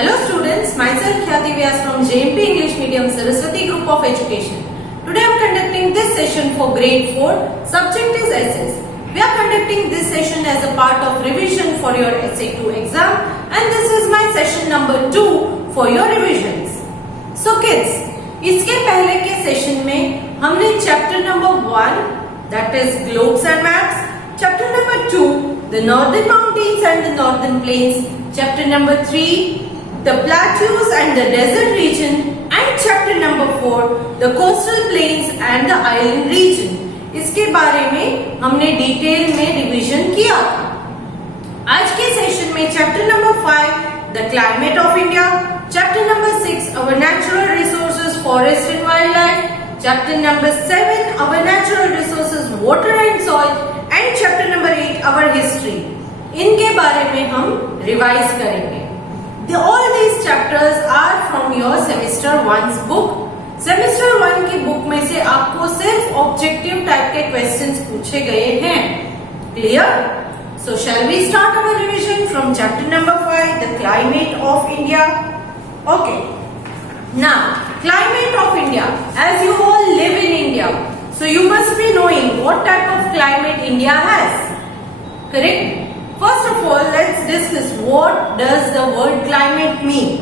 Hello students, myself Khyati Vyas from JMP English Medium Saraswati Group of Education. Today I am conducting this session for grade 4, subject is essays. We are conducting this session as a part of revision for your essay 2 exam and this is my session number 2 for your revisions. So kids, इसके पहले के session में हमने chapter number 1 that is globes and maps, chapter number 2 the northern mountains and the northern plains, chapter number 3 the plateaus and the desert region and chapter number 4 the coastal plains and the island region. इसके बारे में हमने detail में revision किया था। आज के session में chapter number 5 the climate of India, chapter number 6 our natural resources forest and wildlife, chapter number 7 our natural resources water and soil and chapter number 8 our history. इनके बारे में हम रिवाइज करेंगे। All these chapters are from your semester 1's book. Semester 1 की book में से आपको सिर्फ ऑब्जेक्टिव टाइप के क्वेश्चंस पूछे गए हैं। Clear? So shall we start our revision from chapter number 5, the climate of India? Okay. Now, climate of India. As you all live in India, so you must be knowing what type of climate India has. Correct? First of all, let's discuss what does the word climate mean.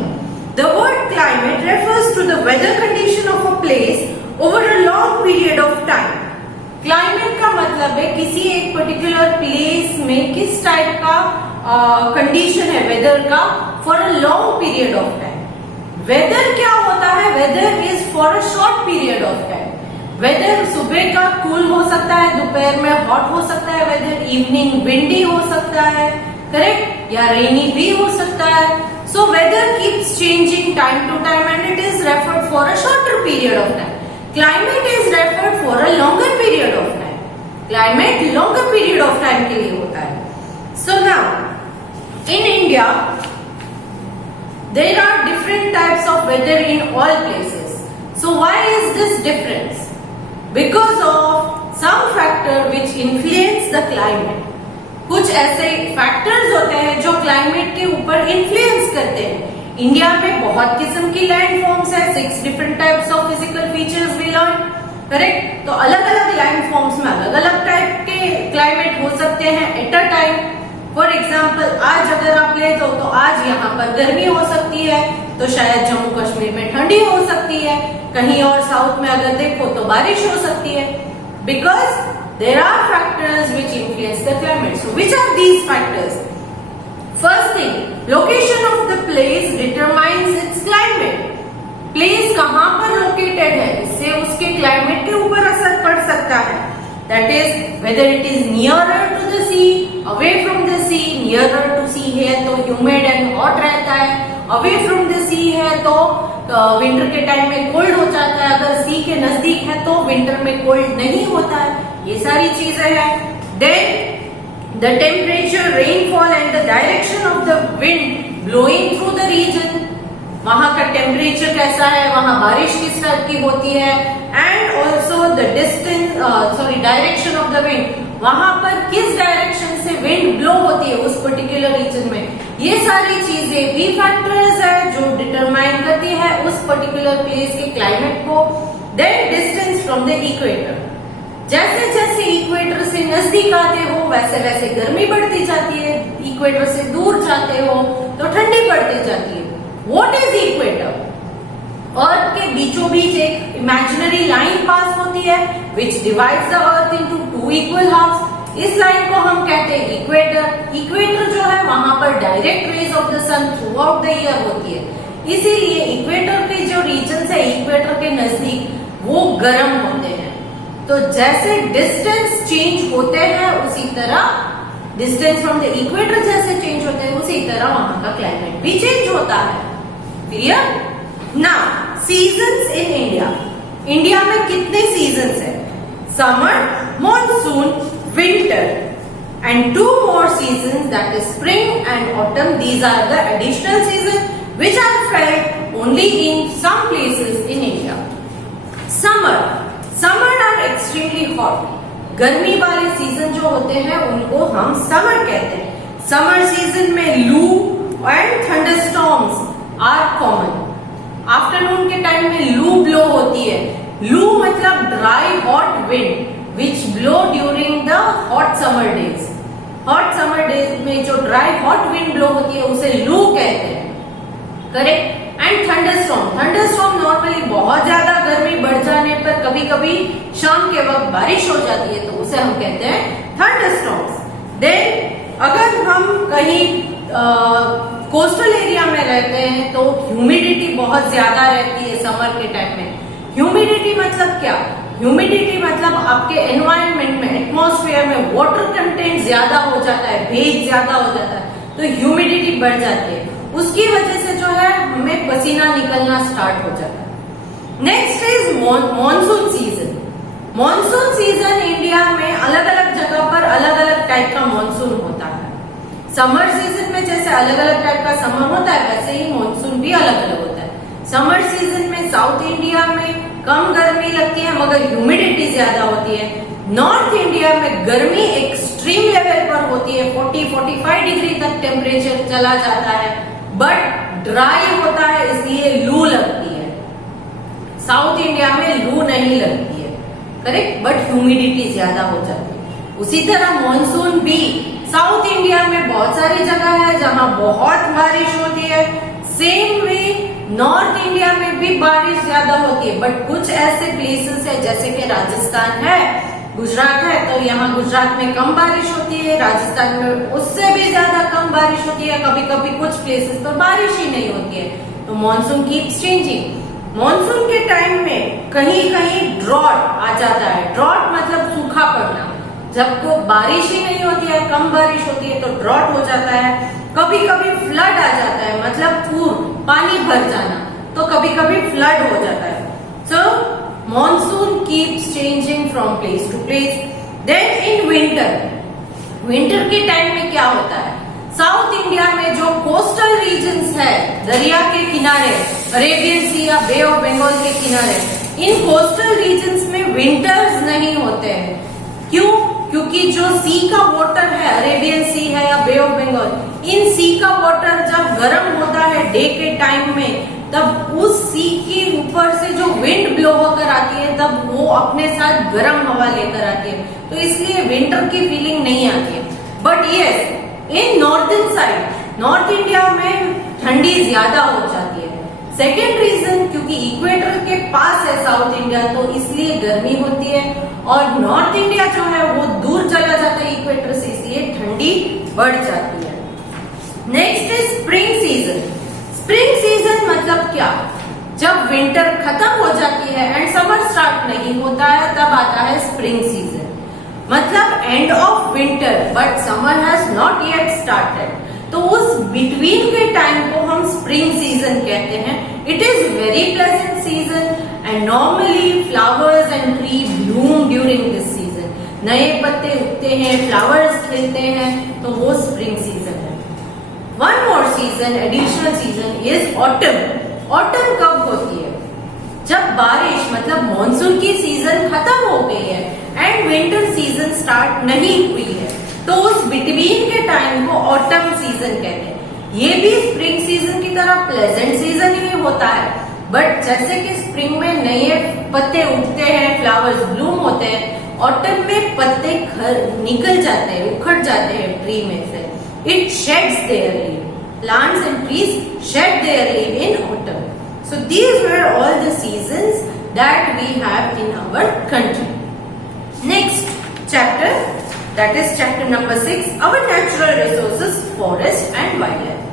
The word climate refers to the weather condition of a place over a long period of time. Climate का मतलब है किसी एक particular place में किस type का condition है weather का for a long period of time. Weather क्या होता है? Weather is for a short period of time. Weather सुबह का कूल हो सकता है, दोपहर में हॉट हो सकता है, वेदर इवनिंग विंडी हो सकता है, करेक्ट, या रेनी भी हो सकता है। So weather keeps changing time to time and it is referred for a shorter period of time. Climate is referred for a longer period of time. Climate longer period of time के लिए होता है। So now in India there are different types of weather in all places. So why is this difference? Because of some factor which influence the climate. कुछ ऐसे factors होते हैं जो climate के ऊपर इन्फ्लुएंस करते हैं। इंडिया में बहुत किस्म की लैंड फॉर्म्स है, 6 different types of physical features we learn, correct. तो अलग अलग लैंड फॉर्म्स में अलग अलग टाइप के क्लाइमेट हो सकते हैं at a time. For example आज अगर आप ले तो आज यहाँ पर गर्मी हो सकती है, तो शायद जम्मू कश्मीर में ठंडी हो सकती है, कहीं और साउथ में अगर देखो तो बारिश हो सकती है। Because there are factors which influence the climate. So which are these factors? First thing, location of the place determines its climate. Place कहाँ पर लोकेटेड है, इससे उसके क्लाइमेट के ऊपर असर पड़ सकता है। That is whether it is nearer to the sea, away from the sea. Nearer to sea है तो humid and hot रहता है, away from the sea है तो विंटर के टाइम में कोल्ड हो जाता है, अगर सी के नजदीक है तो विंटर में कोल्ड नहीं होता है। ये सारी चीजें हैं। Then the temperature, rainfall and the direction of the wind blowing through the region. वहां का टेम्परेचर कैसा है, वहां बारिश किस टाइप की होती है, and also the direction of the wind, वहां पर किस डायरेक्शन से विंड ब्लो होती है उस पर्टिकुलर रीजन में। ये सारी चीजें भी फैक्टर्स है जो डिटरमाइन करती है उस पर्टिकुलर प्लेस के क्लाइमेट को। Then distance from the equator, जैसे जैसे इक्वेटर से नजदीक आते हो वैसे वैसे गर्मी बढ़ती जाती है, इक्वेटर से दूर जाते हो तो ठंडी बढ़ती जाती है। What is equator? अर्थ के बीचों बीच एक इमेजिनरी लाइन पास होती है which divides the earth into 2 equal halves. इस लाइन को हम कहते हैं इक्वेटर। इक्वेटर जो है वहां पर direct rays of the sun throughout the year होती है, इसीलिए इक्वेटर के जो रीजन है इक्वेटर के नजदीक वो गर्म होते हैं। तो जैसे डिस्टेंस चेंज होते हैं उसी तरह डिस्टेंस फ्रॉम द इक्वेटर जैसे चेंज होते हैं उसी तरह वहां का क्लाइमेट भी चेंज होता है। Clear? Now seasons in India. India में कितने सीजन्स हैं? Summer, monsoon, winter and 2 more seasons that is spring and autumn. These are the additional seasons which are felt only in some places in India. Summer are extremely hot. गर्मी वाले season जो होते हैं उनको हम summer कहते हैं। Summer season में loo and thunderstorms are common. Afternoon के टाइम में लू ब्लो होती है। लू मतलब dry hot wind which blow during the hot summer days. Hot summer days में जो ड्राई हॉट विंड ब्लो होती है उसे लू कहते हैं, correct. And thunderstorm, thunderstorm normally बहुत ज्यादा गर्मी बढ़ जाने पर कभी कभी शाम के वक्त बारिश हो जाती है, तो उसे हम कहते हैं थंडरस्टॉर्म्स। देन अगर हम कहीं कोस्टल एरिया में रहते हैं तो ह्यूमिडिटी बहुत ज्यादा रहती है समर के टाइम में। ह्यूमिडिटी मतलब क्या? ह्यूमिडिटी मतलब आपके एनवायरनमेंट में, एटमॉस्फेयर में वाटर कंटेंट ज्यादा हो जाता है, भेज ज्यादा हो जाता है, तो ह्यूमिडिटी बढ़ जाती है। उसकी वजह से जो है हमें पसीना निकलना स्टार्ट हो जाता है। Next is monsoon season. Monsoon season India में अलग अलग जगह पर अलग अलग टाइप का मॉनसून होता है। समर सीजन में जैसे अलग अलग टाइप का समर होता है, वैसे ही मॉनसून भी अलग अलग होता है। समर सीजन में साउथ इंडिया में कम गर्मी लगती है मगर ह्यूमिडिटी ज्यादा होती है। नॉर्थ इंडिया में गर्मी एक्सट्रीम लेवल पर होती है, 40-45 डिग्री तक टेम्परेचर चला जाता है, बट ड्राई होता है इसलिए लू लगती है। साउथ इंडिया में लू नहीं लगती है, करेक्ट, बट ह्यूमिडिटी ज्यादा हो जाती है। उसी तरह मॉनसून भी साउथ इंडिया में बहुत सारी जगह है जहां बहुत बारिश होती है। सेम वे नॉर्थ इंडिया में भी बारिश ज्यादा होती है, बट कुछ ऐसे प्लेसेस है जैसे कि राजस्थान है, गुजरात है, तो यहाँ गुजरात में कम बारिश होती है, राजस्थान में उससे भी ज्यादा कम बारिश होती है, कभी कभी कुछ प्लेसेस पर बारिश ही नहीं होती है। तो मॉनसून कीप्स चेंजिंग। मॉनसून के टाइम में कहीं कहीं ड्रॉट आ जाता है। ड्रॉट मतलब सूखा पड़ना। जब को बारिश ही नहीं होती है, कम बारिश होती है, तो ड्रॉट हो जाता है। कभी कभी फ्लड आ जाता है, मतलब पूर पानी भर जाना, तो कभी कभी फ्लड हो जाता है। So monsoon keeps changing from place to place. Then in winter, winter के टाइम में क्या होता है? साउथ इंडिया में जो कोस्टल रीजन्स है, दरिया के किनारे, अरेबियन सी या बे ऑफ बंगाल के किनारे, इन कोस्टल रीजन्स में विंटर्स नहीं होते हैं। क्यों? क्योंकि जो सी का वाटर है, अरेबियन सी है या बे ऑफ बंगाल, इन सी का वाटर जब गर्म होता है डे के टाइम में, तब उस सी के ऊपर से जो विंड ब्लो होकर आती है, तब वो अपने साथ गर्म हवा लेकर आती है, तो इसलिए विंटर की फीलिंग नहीं आती है। But yes, in northern side, north India में ठंडी ज्यादा हो जाती है। सेकेंड रीजन, क्योंकि इक्वेटर के पास है साउथ इंडिया, तो इसलिए गर्मी होती है, और नॉर्थ इंडिया जो है वो दूर चला जाता है इक्वेटर से, इसलिए ठंडी बढ़ जाती है। Next is spring season. Spring season मतलब क्या? जब विंटर खत्म हो जाती है एंड समर स्टार्ट नहीं होता है, तब आता है स्प्रिंग सीजन। मतलब end of winter but summer has not yet started, तो उस बिटवीन के टाइम को हम स्प्रिंग सीजन कहते हैं। It is very pleasant season and normally flowers and tree Bloom during this season. नए पत्ते उगते हैं, फ्लावर्स खिलते हैं, तो वो स्प्रिंग सीजन है। One more season, additional season is autumn. Autumn कब होती है? जब बारिश मतलब मॉनसून की सीजन खत्म हो गई है एंड विंटर सीजन स्टार्ट नहीं हुई है, तो उस बिटवीन के टाइम को ऑटम सीजन कहते हैं। ये भी स्प्रिंग सीजन की तरह प्लेजेंट सीजन ही होता है, बट जैसे कि स्प्रिंग में नए पत्ते उगते हैं, फ्लावर्स ब्लूम होते हैं, ऑटम में पत्ते निकल जाते हैं, उखड़ जाते हैं ट्री में से। It sheds their leave, plants and trees shed their leave in autumn. So these were all the seasons that we have in our country. Next chapter, that is chapter number 6, our natural resources, forest and wildlife.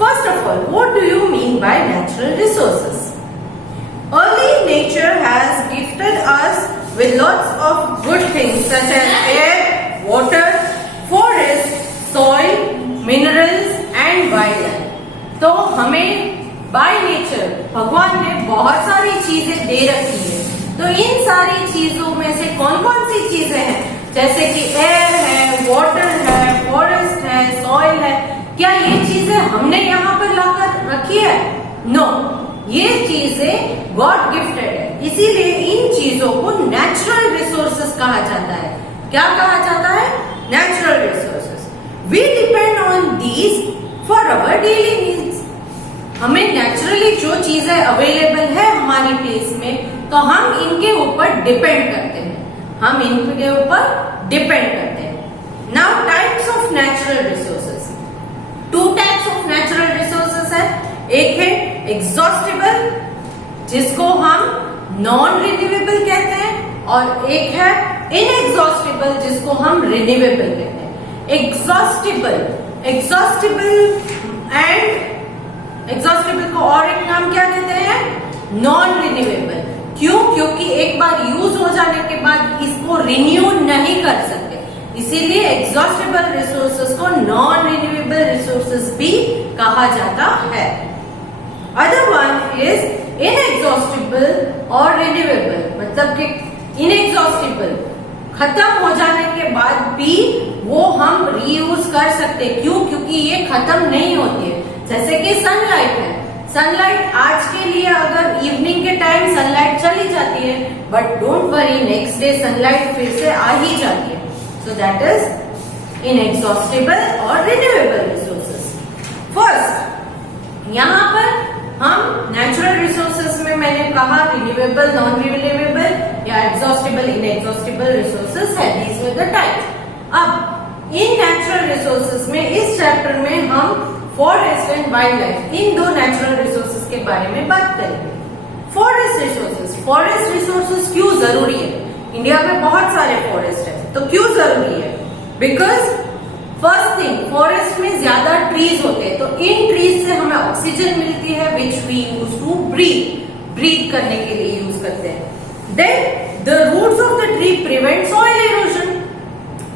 First of all, what do you mean by natural resources? Early nature has gifted us with lots of good things such as air, water, forest, soil, minerals and wildlife. तो हमें by nature भगवान ने बहुत सारी चीजें दे रखी है। तो इन सारी चीजों में से कौन कौन सी चीजें हैं? जैसे कि एयर है, वाटर है, फॉरेस्ट है, सॉइल है। क्या ये चीजें हमने यहाँ पर लाकर रखी है? नो, ये चीजें गॉड गिफ्टेड है, इसीलिए इन चीजों को नेचुरल रिसोर्सेस कहा जाता है। क्या कहा जाता है? Natural resources. We depend on these for our daily needs. हमें नेचुरली जो चीजें अवेलेबल है हमारी प्लेस में, तो हम इनके ऊपर डिपेंड करते हैं, हम इनके ऊपर डिपेंड करते हैं। Now types of natural resources, two types of natural resources है। एक है एग्जॉस्टिबल, जिसको हम नॉन रिन्यूएबल कहते हैं, और एक है इनएग्जॉस्टिबल, जिसको हम रिन्यूएबल कहते हैं। एग्जॉस्टिबल को और एक नाम क्या देते हैं? Non renewable. क्यों? क्योंकि एक बार यूज हो जाने के बाद इसको रिन्यू नहीं कर सकते, इसीलिए एग्जॉस्टिबल रिसोर्सेज को नॉन रिन्यूएबल रिसोर्सेज भी कहा जाता है। अदर वन इज इनएग्जॉस्टिबल और रिन्यूएबल, मतलब कि इनएग्जॉस्टिबल खत्म हो जाने के बाद भी वो हम रीयूज कर सकते। क्यों? क्योंकि ये खत्म नहीं होती है। जैसे कि सनलाइट है, सनलाइट आज के लिए अगर इवनिंग के टाइम सनलाइट चली जाती है, but don't worry, next day sunlight फिर से आ ही जाती है। सो दैट इज इनएग्जॉस्टिबल और रिन्यूएबल रिसोर्सेज। फर्स्ट, यहाँ पर हम नेचुरल रिसोर्सेज में मैंने कहा रिन्यूएबल, नॉन रिन्यूएबल या एग्जॉस्टिबल, इनएग्जॉस्टिबल रिसोर्सेज है। These were the types. अब इन नेचुरल रिसोर्सेज में इस चैप्टर में हम फॉरेस्ट एंड वाइल्ड लाइफ, इन दो नेचुरल रिसोर्सेज के बारे में बात करेंगे। फॉरेस्ट रिसोर्सेज क्यों जरूरी है? इंडिया में बहुत सारे फॉरेस्ट है, तो क्यों जरूरी है? बिकॉज फर्स्ट थिंग, फॉरेस्ट में ज्यादा ट्रीज होते हैं, तो इन ट्रीज से हमें ऑक्सीजन मिलती है, which we use to breathe करने के लिए यूज करते हैं। Then the roots of the tree prevent soil erosion,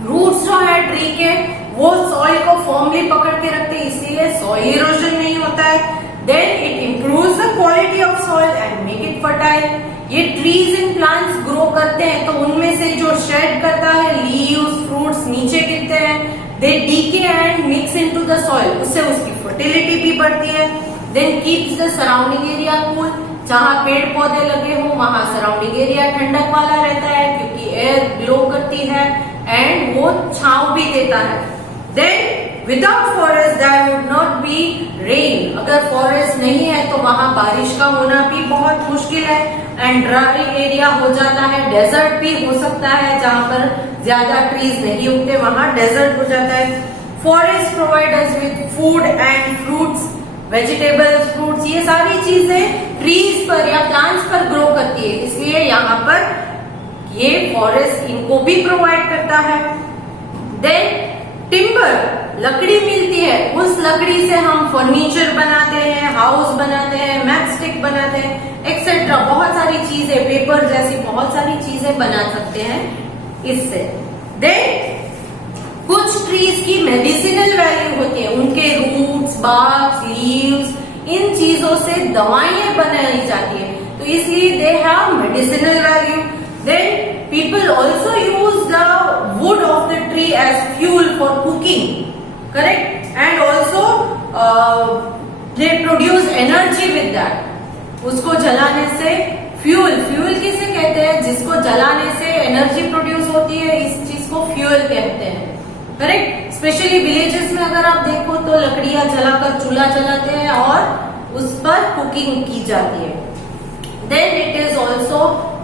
roots जो है ट्री के वो सॉइल को फर्मली पकड़ के रखते हैं, इसीलिए सॉइल इरोजन नहीं होता है। Then it improves the quality of soil and make it fertile. ये ट्रीज एंड प्लांट्स ग्रो करते हैं, तो उनमें से जो शेड करता है, लीव्स, फ्रूट्स नीचे गिरते हैं, they decay and mix into the soil, उससे उसकी फर्टिलिटी भी बढ़ती है। Then keeps the surrounding area cool, जहां पेड़ पौधे लगे हो वहां सराउंडिंग एरिया ठंडक वाला रहता है, क्योंकि एयर ब्लो करती है एंड वो छांव भी देता है। Then without forest there would not be rain, अगर फॉरेस्ट नहीं है तो वहां बारिश का होना भी बहुत मुश्किल है, एंड ड्राई एरिया हो जाता है, डेजर्ट भी हो सकता है, जहां पर ज्यादा ट्रीज नहीं उगते वहां डेजर्ट हो जाता है। Forest provide us with food and fruits, vegetables, fruits, ये सारी चीजें ट्रीज पर या प्लांट्स पर ग्रो करती है, इसलिए यहाँ पर ये फॉरेस्ट इनको भी प्रोवाइड करता है। देन टिम्बर, लकड़ी मिलती है, उस लकड़ी से हम फर्नीचर बनाते हैं, हाउस बनाते हैं, मैचस्टिक बनाते हैं, एक्सेट्रा बहुत सारी चीजें, पेपर जैसी बहुत सारी चीजें बना सकते हैं इससे। देन कुछ ट्रीज की मेडिसिनल वैल्यू होती है, उनके रूट्स, बार्क्स, लीव्स, इन चीजों से दवाइयां बनाई जाती है, तो इसलिए they have medicinal value. Then people also use the wood of the tree as fuel for cooking, correct? And also they produce energy with that. उसको जलाने से फ्यूल किसे कहते हैं? जिसको जलाने से एनर्जी प्रोड्यूस होती है, इस चीज को फ्यूल कहते हैं, करेक्ट? स्पेशली विलेजेस में अगर आप देखो तो लकड़ियां जलाकर चूल्हा जलाते हैं और उस पर कुकिंग की जाती है। Then it is also,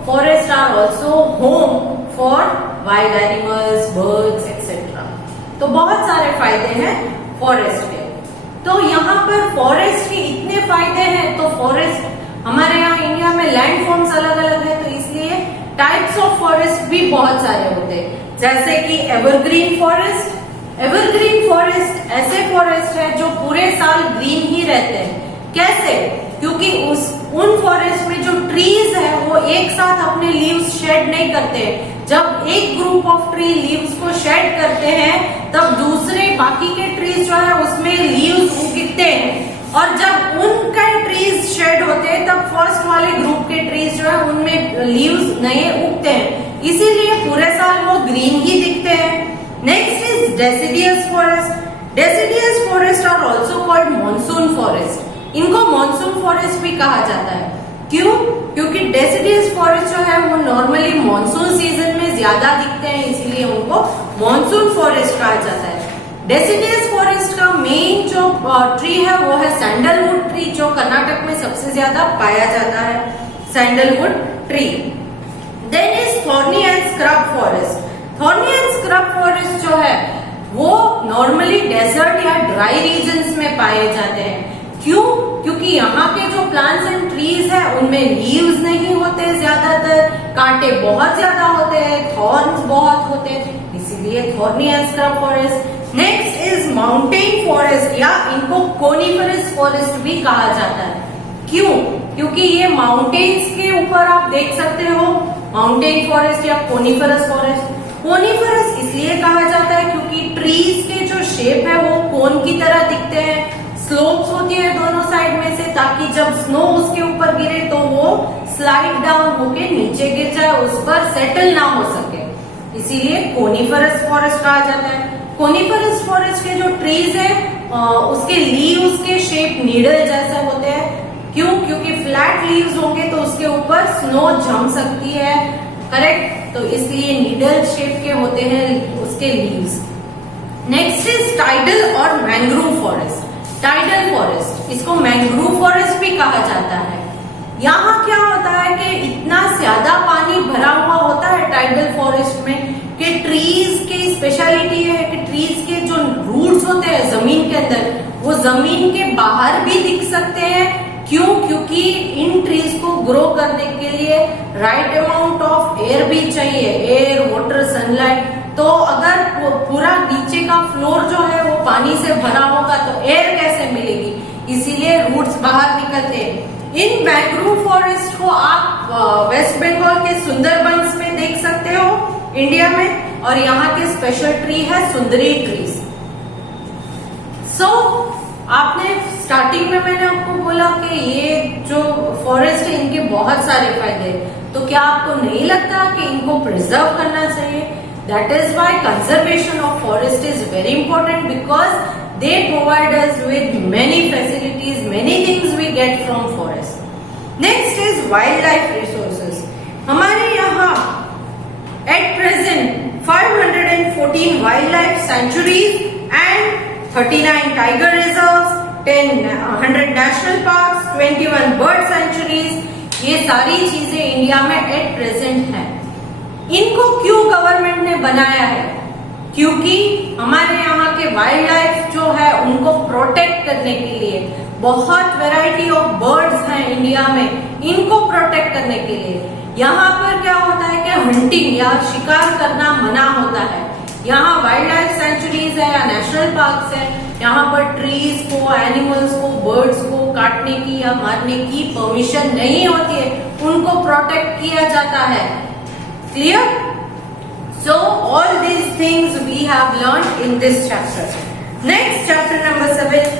forests are also home for wild animals, birds, etc. तो बहुत सारे फायदे हैं फॉरेस्ट के। तो यहाँ पर फॉरेस्ट के इतने फायदे हैं, तो फॉरेस्ट हमारे यहाँ इंडिया में लैंड फॉर्म्स अलग अलग है, तो इसलिए टाइप्स ऑफ फॉरेस्ट भी बहुत सारे होते हैं। जैसे कि एवरग्रीन फॉरेस्ट, एवरग्रीन फॉरेस्ट ऐसे फॉरेस्ट है जो पूरे साल ग्रीन ही रहते हैं। कैसे? क्योंकि उन फॉरेस्ट में जो ट्रीज है वो एक साथ अपने लीव्स शेड नहीं करते। जब एक ग्रुप ऑफ ट्री लीव्स को शेड करते हैं, तब दूसरे बाकी के ट्रीज जो है उसमें लीव्स उगते हैं, और जब उनका ट्रीज शेड होते हैं तब फर्स्ट वाले ग्रुप के ट्रीज जो है उनमें लीव्स नए उगते हैं, इसीलिए पूरे साल वो ग्रीन ही दिखते हैं। Next is deciduous forest. Deciduous forest are also called monsoon forest, इनको मॉनसून फॉरेस्ट भी कहा जाता है। क्यों? क्योंकि डेसिडियस फॉरेस्ट जो है वो नॉर्मली मॉनसून सीजन में ज्यादा दिखते हैं, इसलिए उनको मॉनसून फॉरेस्ट कहा जाता है। डेसिडियस फॉरेस्ट का मेन जो ट्री है वो है सैंडलवुड ट्री, जो कर्नाटक में सबसे ज्यादा पाया जाता है, sandalwood tree. Then is thorny and scrub forest. Thorny and scrub forest जो है वो नॉर्मली डेजर्ट या ड्राई रीजन्स में पाए जाते हैं। क्यों? क्योंकि यहाँ के जो प्लांट्स एंड ट्रीज है उनमें लीव्स नहीं होते, ज्यादातर कांटे बहुत ज्यादा होते हैं, थॉर्न्स बहुत होते हैं, इसीलिए thorny and scrub forest. Next is mountain forest, या इनको कोनिफरस फॉरेस्ट भी कहा जाता है। क्यों? क्योंकि ये माउंटेन्स के ऊपर आप देख सकते हो, माउंटेन फॉरेस्ट या कोनिफरस फॉरेस्ट। कोनिफरस इसलिए कहा जाता है क्योंकि ट्रीज के जो शेप है वो कोन की तरह दिखते हैं, स्लोप्स होती है दोनों साइड में से, ताकि जब स्नो उसके ऊपर गिरे तो वो स्लाइड डाउन होके नीचे गिर जाए, उस पर सेटल ना हो सके, इसीलिए कोनिफरस फॉरेस्ट कहा जाता है। कोनिफरस फॉरेस्ट के जो ट्रीज है उसके लीव्स के शेप नीडल जैसे होते हैं। क्यों? क्योंकि फ्लैट लीव्स होंगे तो उसके ऊपर स्नो जम सकती है, करेक्ट, तो इसलिए नीडल शेप के होते हैं उसके लीव्स। नेक्स्ट इज टाइडल और मैंग्रोव फॉरेस्ट। टाइडल फॉरेस्ट, इसको मैंग्रोव फॉरेस्ट भी कहा जाता है। यहाँ क्या होता है कि इतना ज्यादा पानी भरा हुआ होता है टाइडल फॉरेस्ट में कि ट्रीज की स्पेशलिटी है कि ट्रीज के जो रूट्स होते हैं जमीन के अंदर, वो जमीन के बाहर भी दिख सकते हैं। क्यों? क्योंकि इन ट्रीज को ग्रो करने के लिए राइट अमाउंट ऑफ एयर भी चाहिए, एयर, वाटर, सनलाइट। तो अगर पूरा नीचे का फ्लोर जो है वो पानी से भरा होगा तो एयर कैसे मिलेगी, इसीलिए रूट्स बाहर निकलते हैं। इन मैंग्रोव फॉरेस्ट को आप वेस्ट बंगाल के सुंदरबंस में देख सकते हो इंडिया में, और यहाँ के स्पेशल ट्री है सुंदरी ट्रीज। आपने स्टार्टिंग में मैंने आपको बोला कि ये जो फॉरेस्ट है इनके बहुत सारे फायदे, तो क्या आपको नहीं लगता कि इनको प्रिजर्व करना चाहिए? That is why conservation of forest is very important, because they provide us with many facilities, many things we get from forest. Next is wildlife resources. हमारे यहाँ at present 514 wildlife sanctuaries and 39 tiger reserves, 100 national parks, 21 bird sanctuaries, ये सारी चीजें India में at present हैं। इनको क्यों government ने बनाया है? क्योंकि हमारे यहाँ के वाइल्ड लाइफ जो है उनको प्रोटेक्ट करने के लिए, बहुत वैरायटी ऑफ बर्ड्स हैं इंडिया में, इनको प्रोटेक्ट करने के लिए यहाँ पर क्या होता है कि हंटिंग या शिकार करना मना होता है। यहाँ वाइल्ड लाइफ सेंचुरीज है या नेशनल पार्क्स है, यहाँ पर ट्रीज को, एनिमल्स को, बर्ड्स को काटने की या मारने की परमिशन नहीं होती है, उनको प्रोटेक्ट किया जाता है। Clear? So all these things we have learned in this chapter. Next chapter number 7,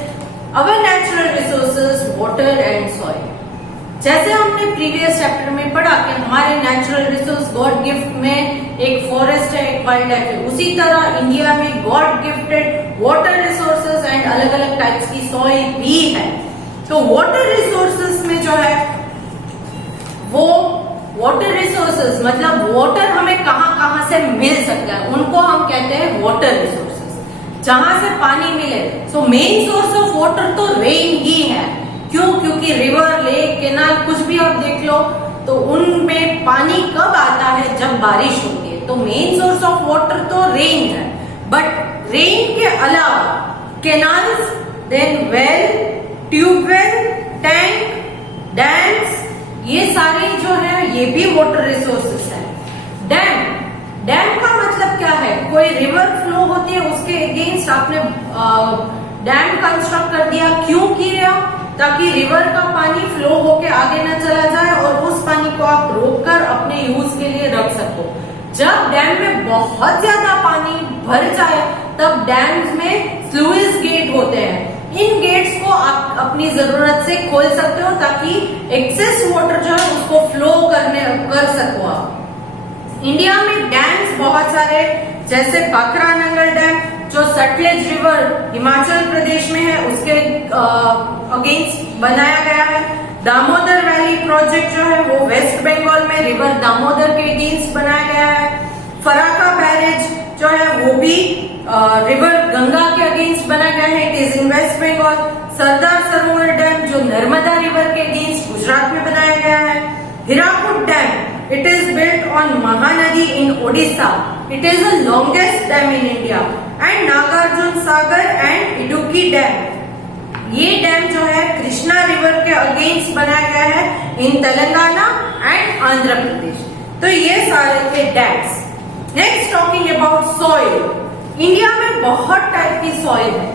our natural resources, water and soil. जैसे हमने प्रीवियस चैप्टर में पढ़ा कि हमारे नेचुरल रिसोर्स गॉड गिफ्ट में एक फॉरेस्ट है, एक वाइल्ड लाइफ है, उसी तरह इंडिया में God gifted water resources and अलग अलग टाइप्स की सॉइल भी है। तो वाटर रिसोर्सेज में जो है वो वाटर रिसोर्सेज मतलब वाटर हमें कहाँ कहाँ से मिल सकता है, उनको हम कहते हैं वाटर रिसोर्सेज, जहां से पानी मिले। So main source of water तो रेन ही है। क्यों? क्योंकि रिवर, लेक, कैनाल कुछ भी आप देख लो तो उनमें पानी कब आता है? जब बारिश होती है। तो मेन सोर्स ऑफ वाटर तो रेन है, बट रेन के अलावा canals, then well, tubewell, tank, dams, ये सारे जो है ये भी वाटर रिसोर्सेस है। डैम का मतलब क्या है? कोई रिवर फ्लो होती है उसके अगेंस्ट आपने डैम कंस्ट्रक्ट कर दिया। क्यों किया? ताकि रिवर का पानी फ्लो होके आगे न चला जाए और उस पानी को आप रोककर अपने यूज के लिए रख सको। जब डैम में बहुत ज्यादा पानी भर जाए तब डैम्स में स्लुइस गेट होते हैं। इन गेट्स को आप अपनी जरूरत से खोल सकते हो ताकि एक्सेस वाटर जो है उसको फ्लो कर सको आप। इंडिया में डैम्स बहुत सारे, जैसे बाकरा नंगल डैम जो सतलेज रिवर हिमाचल प्रदेश में है उसके अगेंस्ट बनाया गया है। दामोदर वैली प्रोजेक्ट जो है वो वेस्ट बंगाल में रिवर दामोदर के अगेंस्ट बनाया गया है। फराक्का बैरेज जो है वो भी रिवर गंगा के अगेंस्ट बनाया गया है, it is in West Bengal. Sardar Sarovar dam जो नर्मदा रिवर के अगेंस्ट गुजरात में बनाया गया है। Hirakud dam, it is built on Mahanadi in Odisha, it is the longest dam in India. And Nagarjuna Sagar and Idukki dam, ये डैम जो है कृष्णा रिवर के अगेंस्ट बनाया गया है इन तेलंगाना एंड आंध्र प्रदेश। तो ये सारे थे dams. Next talking about soil. India में बहुत टाइप की सॉइल है।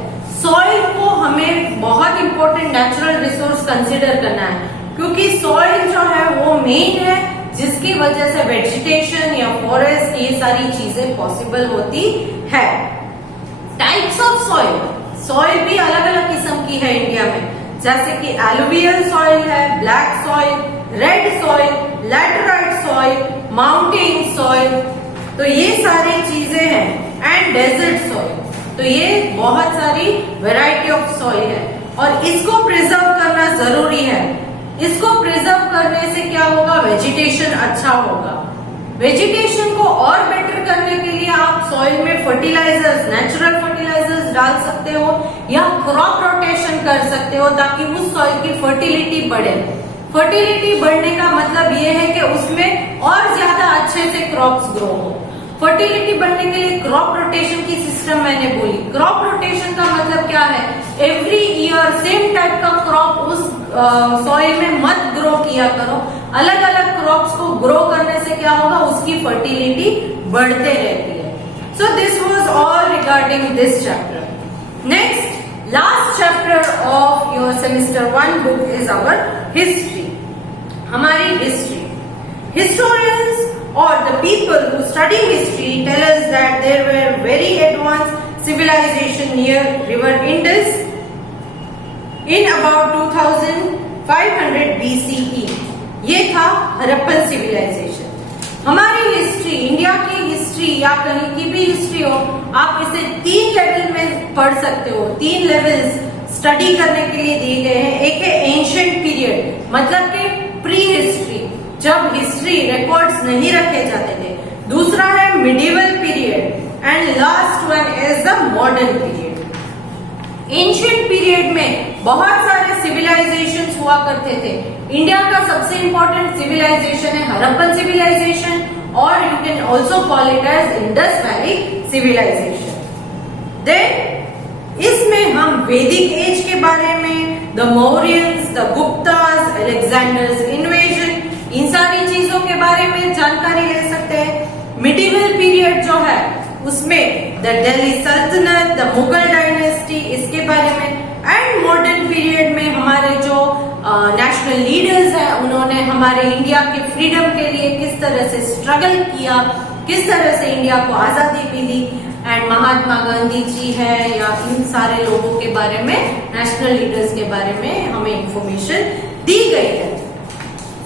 सॉइल को हमें बहुत इंपॉर्टेंट नेचुरल रिसोर्स कंसिडर करना है, क्योंकि सॉइल जो है वो मेन है जिसकी वजह से वेजिटेशन या फॉरेस्ट ये सारी चीजें पॉसिबल होती है। टाइप्स ऑफ सॉइल, सॉइल भी अलग अलग किस्म की है इंडिया में, जैसे कि एलुवियल सॉइल है, black soil, red soil, laterite soil, mountain soil, तो ये सारी चीजें हैं। एंड डेजर्ट सॉइल, तो ये बहुत सारी वैरायटी ऑफ सॉइल है और इसको प्रिजर्व करना जरूरी है। इसको प्रिजर्व करने से क्या होगा, वेजिटेशन अच्छा होगा। वेजिटेशन को और बेटर करने के लिए आप सॉइल में फर्टिलाइजर्स, नेचुरल फर्टिलाइजर्स डाल सकते हो या क्रॉप रोटेशन कर सकते हो ताकि उस सॉइल की फर्टिलिटी बढ़े। फर्टिलिटी बढ़ने का मतलब ये है कि उसमें और ज्यादा अच्छे से क्रॉप्स ग्रो हो। फर्टिलिटी बढ़ने के लिए क्रॉप रोटेशन की सिस्टम मैंने बोली। क्रॉप रोटेशन का मतलब क्या है, एवरी ईयर सेम टाइप का क्रॉप उस सॉइल में मत ग्रो किया करो, अलग अलग क्रॉप्स को ग्रो करने से क्या होगा, उसकी फर्टिलिटी बढ़ते रहती है। So this was all regarding this chapter. Next last chapter of your semester 1 book is our history, हमारी हिस्ट्री। Historians or the people who study history tell us that there were very advanced civilization near river Indus in about 2500 BCE. ये था Harappan civilisation. हमारी history, India की history या कहीं की भी हिस्ट्री हो, आप इसे 3 लेवल में पढ़ सकते हो। 3 लेवल्स स्टडी करने के लिए दिए गए हैं। एक है एंशिएंट पीरियड, मतलब कि प्री हिस्ट्री, जब हिस्ट्री रिकॉर्ड्स नहीं रखे जाते थे। दूसरा है medieval period and last one is the modern period. Ancient period में बहुत सारे सिविलाइजेशंस हुआ करते थे। इंडिया का सबसे इंपॉर्टेंट सिविलाइजेशन है हड़प्पन सिविलाइजेशन, और you can also call it as Indus Valley civilization. Then इसमें हम वैदिक एज के बारे में, the Mauryans, the Guptas, Alexander's invasion, इन सारी चीजों के बारे में जानकारी ले सकते हैं। मिडिवल पीरियड जो है उसमें द दिल्ली सल्तनत, द मुगल डायनेस्टी, इसके बारे में। एंड मॉडर्न पीरियड में हमारे जो नेशनल लीडर्स हैं, उन्होंने हमारे इंडिया के फ्रीडम के लिए किस तरह से स्ट्रगल किया, किस तरह से इंडिया को आजादी मिली। एंड महात्मा गांधी जी है या इन सारे लोगों के बारे में, नेशनल लीडर्स के बारे में हमें इंफॉर्मेशन दी गई है।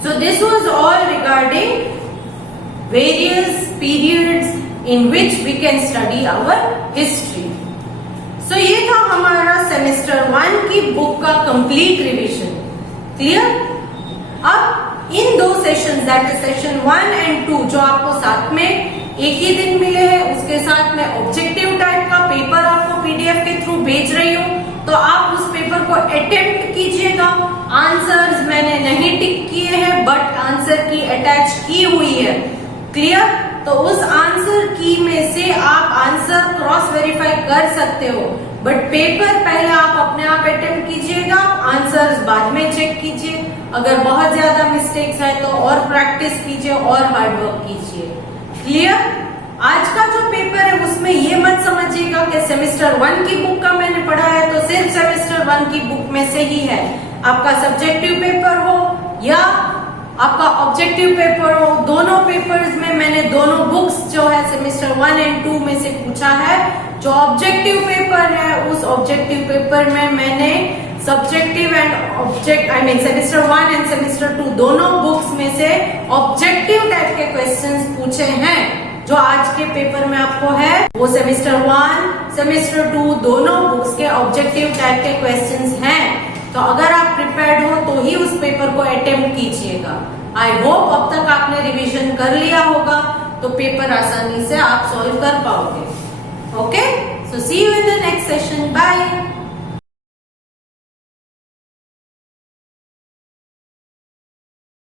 So this was all regarding various periods in which we can study our history. So ये था हमारा सेमेस्टर 1 की बुक का कंप्लीट रिवीजन। क्लियर? अब इन 2 sessions, that is session 1 and 2, जो आपको साथ में एक ही दिन मिले हैं, उसके साथ में ऑब्जेक्टिव टाइप का पेपर आपको पीडीएफ के थ्रू भेज रही हूँ, तो आप उस पेपर को अटेम्प्ट कीजिएगा। आंसर्स मैंने नहीं टिक किए हैं, बट आंसर की अटैच की हुई है। क्लियर? तो उस आंसर की में से आप आंसर क्रॉस वेरीफाई कर सकते हो, बट पेपर पहले आप अपने आप अटेम्प्ट कीजिएगा, आंसर्स बाद में चेक कीजिए। अगर बहुत ज्यादा मिस्टेक्स है तो और प्रैक्टिस कीजिए और हार्ड वर्क कीजिए। क्लियर? आज का जो पेपर है उसमें ये मत समझिएगा कि सेमेस्टर 1 की बुक का मैंने पढ़ा है तो सिर्फ सेमेस्टर 1 की बुक में से ही है। आपका सब्जेक्टिव पेपर हो या आपका ऑब्जेक्टिव पेपर हो, दोनों पेपर्स में मैंने दोनों बुक्स जो है सेमेस्टर 1 एंड 2 में से पूछा है। जो ऑब्जेक्टिव पेपर है उस ऑब्जेक्टिव पेपर में मैंने subjective end semester 1 end semester 2 दोनों बुक्स में से ऑब्जेक्टिव टाइप के क्वेश्चंस पूछे हैं। जो आज के पेपर में आपको है वो सेमेस्टर 1, सेमेस्टर 2 दोनों बुक्स के ऑब्जेक्टिव टाइप के क्वेश्चंस हैं। तो अगर आप प्रिपेयर्ड हो तो ही उस पेपर को अटेम्प्ट कीजिएगा। आई होप अब तक आपने रिवीजन कर लिया होगा तो पेपर आसानी से आप सॉल्व कर पाओगे। Okay. So see you in the next session. Bye.